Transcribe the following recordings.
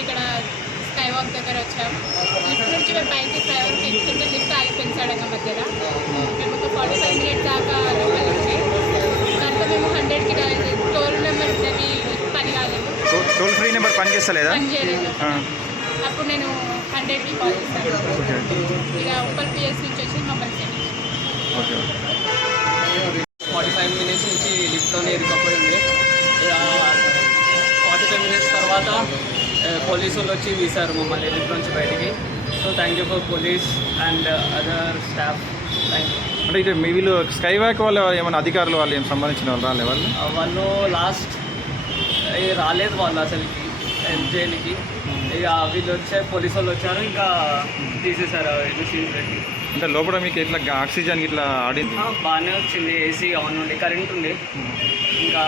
ఇక్కడ sky walk దగ్గర వచ్చాం. లిఫ్ట్ నుంచి మేము పైకి ఫ్లైఓవర్కి ఎక్కుతుంటే లిఫ్ట్ ఆగిపోయింది సడన్గా మధ్యలో. మేము ఒక 45 మినిట్స్ దాకా లోపల ఉండి దాంట్లో మేము 100కి టోల్ నెంబర్ ఉండేది పని కాలేదు. టోల్ ఫ్రీ నెంబర్ పని చేస్తలేదా? పని చేయలేదు. అప్పుడు నేను 100కి కాల్ చేస్తాను. ఇక ఉప్పల్ పిఎస్ నుంచి వచ్చి మమ్మల్ని 45 మినిట్స్ నుంచి లిఫ్ట్లోనే ఇరుకపోయింది. 45 మినిట్స్ తర్వాత పోలీసు వాళ్ళు వచ్చి తీశారు మమ్మల్ని లిఫ్ట్ నుంచి బయటికి. So thank you for police and other staff. Thank you. అంటే ఇది మీ వీళ్ళు స్కై వాక్ వాళ్ళు ఏమైనా అధికారులు వాళ్ళు ఏం సంబంధించిన వాళ్ళు రాలే? వాళ్ళు లాస్ట్ రాలేదు వాళ్ళు అసలుకి జైలుకి. ఇక వీళ్ళు వచ్చే పోలీసు వాళ్ళు వచ్చారు, ఇంకా తీసేశారు సీన్ పెట్టి. అంటే లోపల మీకు ఇట్లా ఆక్సిజన్ ఇట్లా ఆడింది? బాగానే వచ్చింది. ఏసీ ఆన్ ఉండి కరెంట్ ఉంది, ఇంకా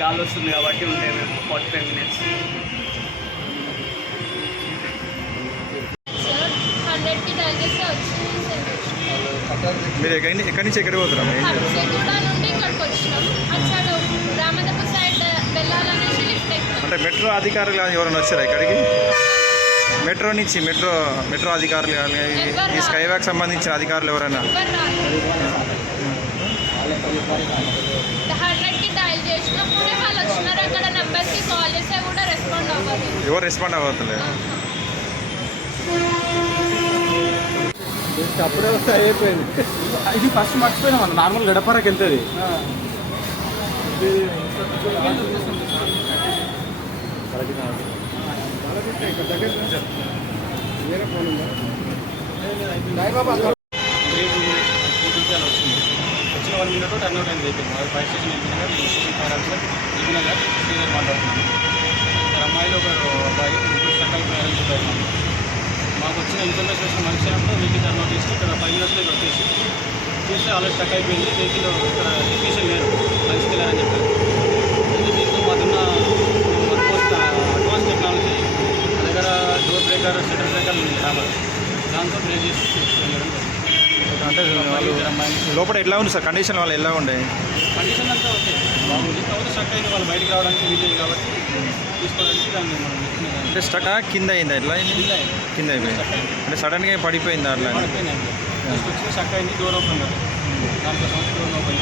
గాలి వస్తుంది కాబట్టి ఉంటే మేము 45 మినిట్స్. 100కి డైల్ చేస్తే వచ్చింది. మీరు ఎక్కడి నుంచి ఎక్కడికి పోతున్నాం? హబ్సిగూడ నుండి ఇక్కడికి వచ్చినాం. అసలు రామదపు సైడ్ వెళ్ళాలనేసి లిఫ్ట్ ఎక్కాం. అంటే మెట్రో అధికారులు ఎవరైనా వచ్చారా ఇక్కడికి? మెట్రో నుంచి మెట్రో అధికారులు కానీ ఈ స్కై వాక్ సంబంధించిన అధికారులు ఎవరైనా? 100కి డైల్ చేసినప్పుడే వాళ్ళు వచ్చినారు. అక్కడ నెంబర్కి కాల్ చేస్తే కూడా రెస్పాండ్ అవ్వాలి. ఎవరు రెస్పాండ్ అవ్వట్లేదు? అప్పుడే వస్తే అయిపోయింది. ఇది ఫస్ట్ మర్చిపోయినాం అన్న. నార్మల్ గడపరాకి వెళ్తుంది. వచ్చిన 1 మినిట్ టర్న్ అవుట్ అయింది వెహికల్. ఫైర్ స్టేషన్ వెళ్ళినాక స్టేషన్ ఫైర్ ఆఫీసర్ దిగినాక శ్రీధర్ మాట్లాడుతున్నాను. అమ్మాయిలు ఒకరు అబ్బాయి ముగ్గురు స్టక్ అయిపోయారని చెప్పారు. మాకు వచ్చిన ఇన్ఫర్మేషన్ వచ్చిన మరుక్షణంలో వెహికల్ టర్న్ అవుట్ చేసి ఇక్కడ 5 మినిట్స్లో ఇక్కడ వచ్చేసి చూస్తే ఆల్రెడీ స్టక్ అయిపోయింది. వెహికల్ ఇక్కడ టెక్నీషియన్ లేరు, లంచ్కి వెళ్ళారని చెప్పారు. దీంతో మాకున్న అడ్వాన్స్ టెక్నాలజీ దగ్గర డోర్ బ్రేకర్, షటర్ బ్రేకర్ ఉంది డాబర్, దాంతో బ్రేక్ చేసి తీసుకెళ్ళడం. అంటే లోపల ఎట్లా ఉంది సార్ కండిషన్? వాళ్ళు ఎలా ఉండే కండిషన్ అంతా ఓకే, బాగుంది. కాకపోతే స్టక్ అయింది, వాళ్ళు బయటకు రావడానికి వీలేదు కాబట్టి తీసుకోవడానికి దాన్ని మనం అంటే స్టక్ కింద అయిందా? ఎట్లా అయింది? కింద అయిపోయింది. అంటే సడన్గా పడిపోయింది అట్లా? పడిపోయిందండి. జస్ట్ వచ్చి స్టక్ అయింది, డోర్ ఓపెన్ కాదు, దానికోసం డోర్ ఓపెన్.